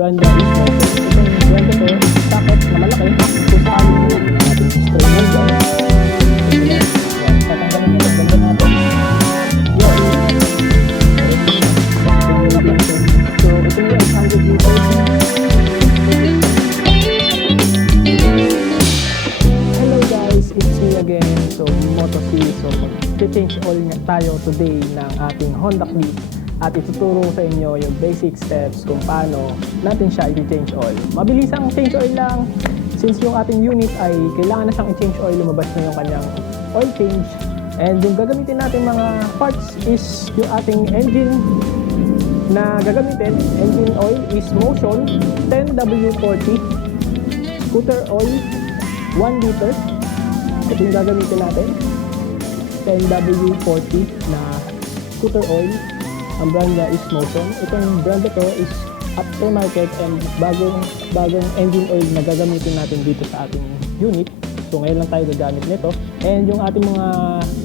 brand niya is itong brand ito, socket na malaki. Kung saan natin strainer dyan. Yan, tatanggalin natin, ganda natin. Yan. So, ito yung 800 liters. Hello guys, it's me again. So, Moto-C. So, mag-change oil nga tayo today ng ating Honda Click. At ituturo sa inyo yung basic steps kung paano natin siya i-change oil. Mabilis ang change oil lang. Since yung ating unit ay kailangan na siyang i-change oil, lumabas na yung kanyang oil change. And yung gagamitin natin mga parts is yung ating engine na gagamitin. Engine oil is Motion 10W40. Scooter oil 1 liter. Ito yung gagamitin natin. 10W40 na scooter oil. Ang brand niya is Motion. Itong brand ito is aftermarket and bagong engine oil na gagamitin natin dito sa ating unit. So ngayon lang tayo gagamit nito. And yung ating mga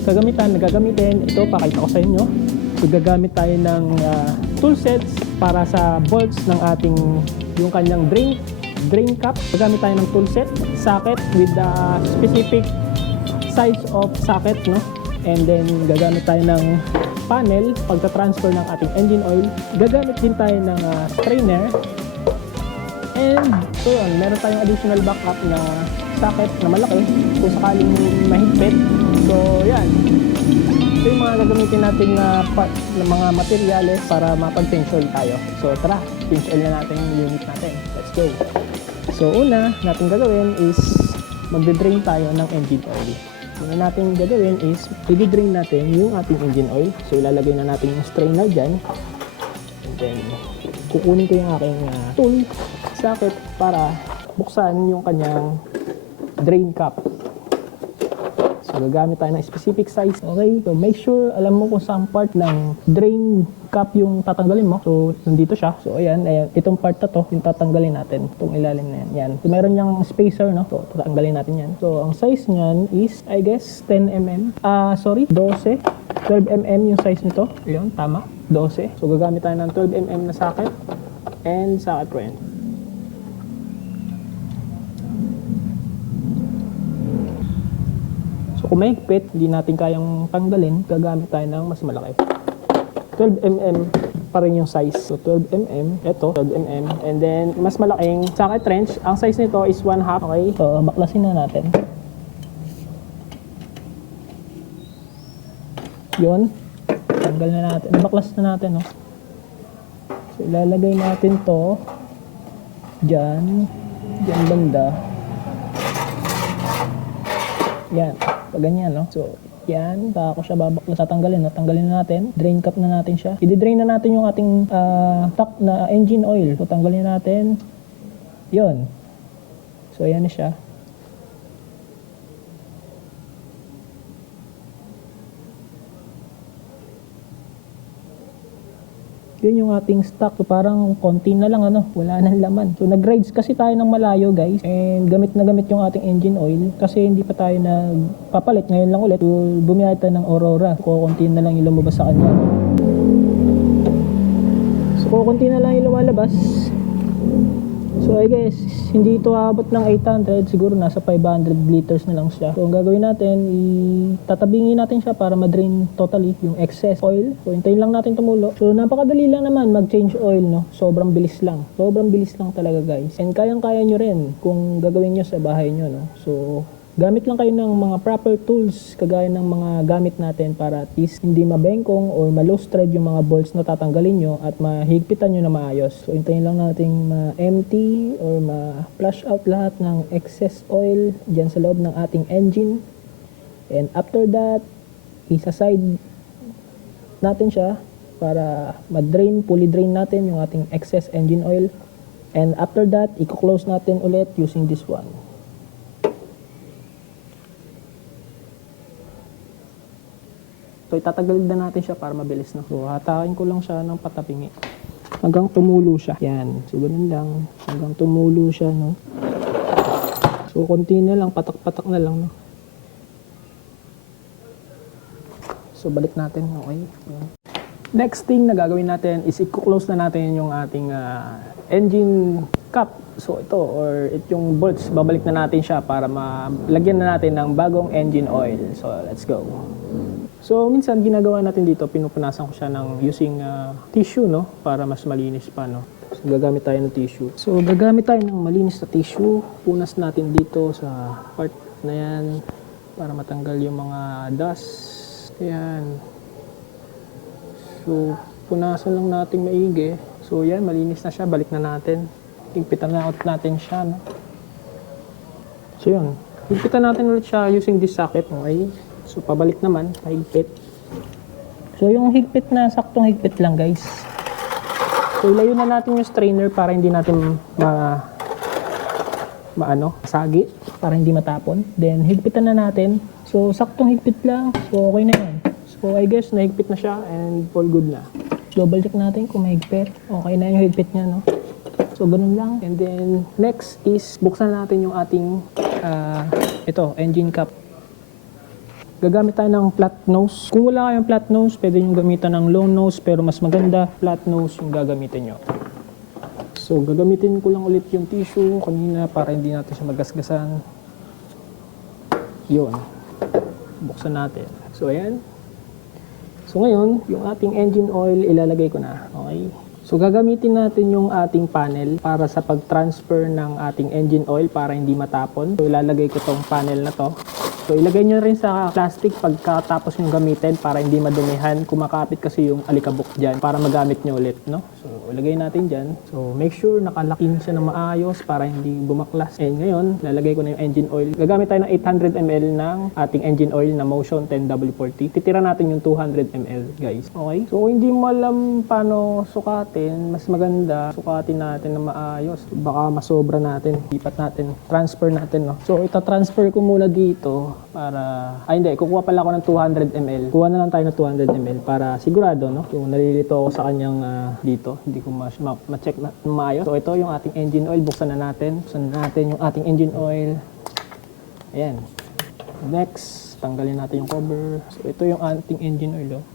kagamitan na gagamitin, ito pakita ko sa inyo. So gagamit tayo ng tool sets para sa bolts ng ating yung kanyang drain cap. Gagamit tayo ng tool set, socket with the specific size of socket, no? And then gagamit tayo ng panel pagta-transfer ng ating engine oil. Gagamit din tayo ng strainer. And so yun, meron tayong additional backup na socket na malaki kung sakaling mahigpit. So yan, ito yung mga gagamitin natin na mga materyales para mapag-change oil tayo. So tara, change oil na natin yung unit natin. Let's go. So una natin gagawin is magde-drain tayo ng engine oil. Yung natin gagawin is i-drain natin yung ating engine oil. So ilalagay na natin yung strainer dyan. And then kukunin ko yung aking tool socket para buksan yung kanyang drain cap. So gagamit tayo ng specific size. Okay, so make sure alam mo kung saan part ng drain cap yung tatanggalin mo. So nandito siya. So ayan, itong part na to yung tatanggalin natin. Itong ilalim na yan. Yan. So meron niyang spacer, no? So tatanggalin natin yan. So ang size niyan is I guess 10mm. 12 12mm yung size nito. Ayun, tama. 12. So gagamit tayo ng 12mm na socket and socket wrench. So kung mahigpit, hindi natin kayang tanggalin, gagamit tayo ng mas malaki. 12mm pa rin yung size. So 12mm, ito 12mm, and then mas malaking socket wrench. Ang size nito is 1/2. Okay, so baklasin na natin. Yun, tanggal na natin, baklas na natin, no? So ilalagay natin to dyan banda. Yan, pag ganyan, no? So yan, baka ko siya babaklas, tatanggalin, no? Tanggalin na natin, drain cap na natin siya. I-drain na natin yung ating tank na engine oil. So tanggalin natin. Yun. So ayan na siya. Yun yung ating stock. So parang konti na lang, ano, wala nang laman. So nag-rides kasi tayo ng malayo, guys, and gamit na gamit yung ating engine oil kasi hindi pa tayo nagpapalit. Ngayon lang ulit. So bumiyay tayo ng Aurora. Kukunti na lang yung lumabas sa kanya. So kukunti na lang yung lumalabas. So I guess hindi ito aabot ng 800, siguro nasa 500 liters na lang siya. So ang gagawin natin, tatabingin natin siya para ma-drain totally yung excess oil. So hintayin lang natin tumulo. So napakadali lang naman mag-change oil, no? Sobrang bilis lang. Sobrang bilis lang talaga, guys. And kayang-kaya nyo rin kung gagawin nyo sa bahay nyo, no? So gamit lang kayo ng mga proper tools kagaya ng mga gamit natin para at least hindi mabengkong or ma-loose thread yung mga bolts na tatanggalin nyo at mahigpitan nyo na maayos. So hintayin lang natin ma-empty or ma-flush out lahat ng excess oil dyan sa loob ng ating engine. And after that, isa-side natin siya para ma-drain, fully drain natin yung ating excess engine oil. And after that, i-close natin ulit using this one. So itatagalid na natin siya para mabilis na. So hatakin ko lang siya ng patapingi hanggang tumulo siya. Yan. So ganun lang hanggang tumulo siya, no. So konti na lang, patak-patak na lang, no. So balik natin, okay. Yan. Next thing na gagawin natin is i-close na natin yung ating engine cap. So ito, or yung bolts, babalik na natin siya para malagyan na natin ng bagong engine oil. So let's go. So minsan ginagawa natin dito, pinupunasan ko siya ng using tissue, no, para mas malinis pa, no. So gagamit tayo ng tissue. So gagamit tayo ng malinis na tissue. Punas natin dito sa part na yan para matanggal yung mga dust. Ayan. So punasan lang natin maigi. So yan, malinis na siya. Balik na natin. Higpitan na out natin siya, no? So yun. Higpitan natin ulit siya using this socket. Okay? So pabalik naman. Higpit. So yung higpit na saktong higpit lang, guys. So ilayo na natin yung strainer para hindi natin sagi. Para hindi matapon. Then higpitan na natin. So saktong higpit lang. So okay na yan. So I guess nahigpit na siya and all good na. Double check natin kung mahigpit. Okay na yung higpit niya, no? So ganun lang. And then next is buksan natin yung ating engine cap. Gagamit tayo ng flat nose. Kung wala kayong flat nose, pwede nyo gamitan ng long nose, pero mas maganda flat nose yung gagamitin nyo. So gagamitin ko lang ulit yung tissue kanina para hindi natin siya magasgasan. Yun. Buksan natin. So ayan. So ngayon, yung ating engine oil ilalagay ko na. Okay? So gagamitin natin yung ating panel para sa pag-transfer ng ating engine oil para hindi matapon. So ilalagay ko tong panel na to. So ilagay nyo rin sa plastic pagkatapos nyo gamitin para hindi madumihan. Kumakapit kasi yung alikabok dyan para magamit nyo ulit, no? So ilagay natin dyan. So make sure nakalakin siya na maayos para hindi bumaklas. And ngayon, lalagay ko na yung engine oil. Gagamit tayo ng 800 ml ng ating engine oil na Motion 10W40. Titira natin yung 200 ml, guys. Okay? So hindi mo alam paano sukatin, mas maganda sukatin natin na maayos. Baka masobra natin. Lipat natin. Transfer natin, no? So ita-transfer ko muna dito para, kukuha pala ako ng 200 ml. Kuha na lang tayo ng 200 ml para sigurado, no? Yung nalilito ako sa kanyang dito, hindi ko ma-check na maayos. So ito yung ating engine oil, buksan na natin. Buksan na natin yung ating engine oil. Ayan. Next, tanggalin natin yung cover. So ito yung ating engine oil, oh.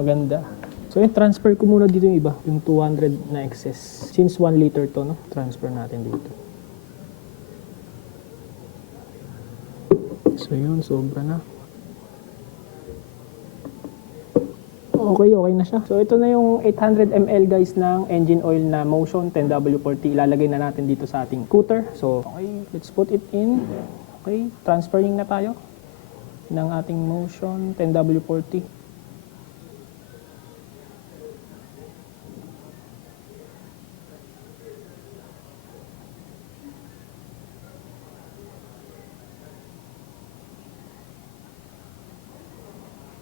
Maganda. So yung transfer ko muna dito yung iba, yung 200 na excess. Since 1 liter to, no? Transfer natin dito. So yun, sobra na. Okay na siya. So ito na yung 800 ml guys ng engine oil na Motion 10W40. Ilalagay na natin dito sa ating cooler. So okay, let's put it in. Okay, transferring na tayo ng ating Motion 10W40.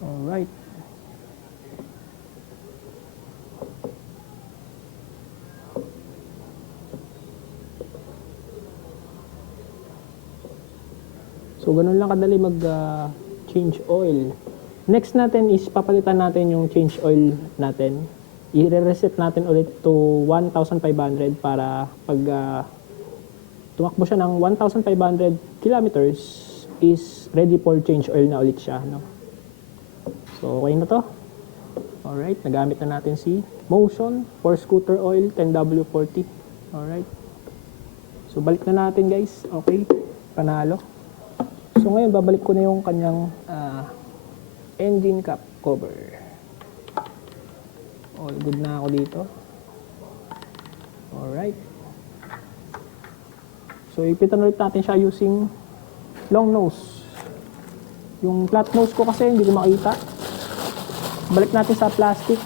Alright. So, ganun lang kadali mag-change oil. Next natin is papalitan natin yung change oil natin. I-reset natin ulit to 1,500 para pag tumakbo siya ng 1,500 kilometers is ready for change oil na ulit siya, no? So, okay na to. Alright, nagamit na natin si Motion for scooter oil 10W40. Alright. So, balik na natin guys. Okay, panalo. So, ngayon, babalik ko na yung kanyang engine cap cover. All good na ako dito. Alright. So, ipitan ulit natin siya using long nose. Yung flat nose ko kasi hindi ko makita. Balik natin sa plastic.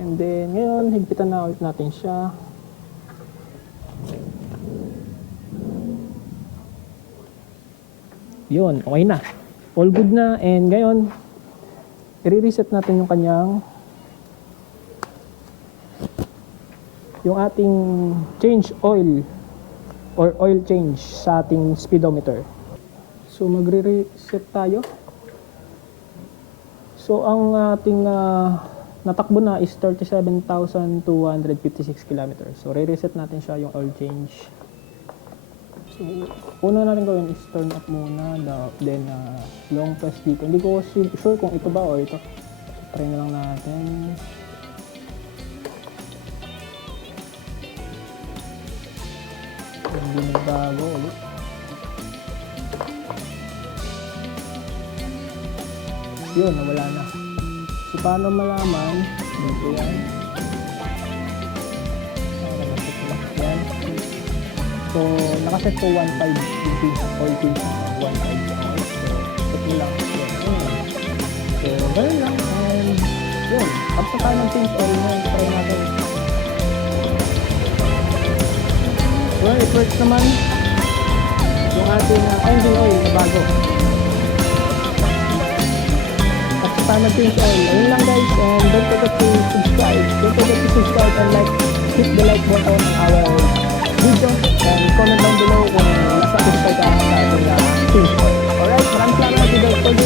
And then, ngayon, higpitan na ulit natin siya. Yun, okay na. All good na. And ngayon, i-reset natin yung kanyang yung ating change oil or oil change sa ating speedometer. So, magre-reset tayo. So, ang ating natakbo na is 37,256 kilometers. So, re-reset natin siya yung oil change. So, una natin gawin is turn off muna. Then, long press dito. Hindi ko sure kung ito ba o ito. Try na lang natin. Hindi nagbago ulit. Yun, nawala na. So, paano malaman? Dito yan. Yan. So, nakaset ko 1.5 yung pins, all pins. 1.5. So, set mo lang. So, ganun lang. And, yun. Tapos tayo ng pins all na. Try natin. Well, it works naman. Yung ating engine oil na bago. Tapos tayo mag-change oil. Ayun lang guys. And don't forget to subscribe. Don't forget to subscribe and like. Hit the like button on our video. And comment down below kung nasa-subscribe ka sa ating change oil. Alright, maraming salamat.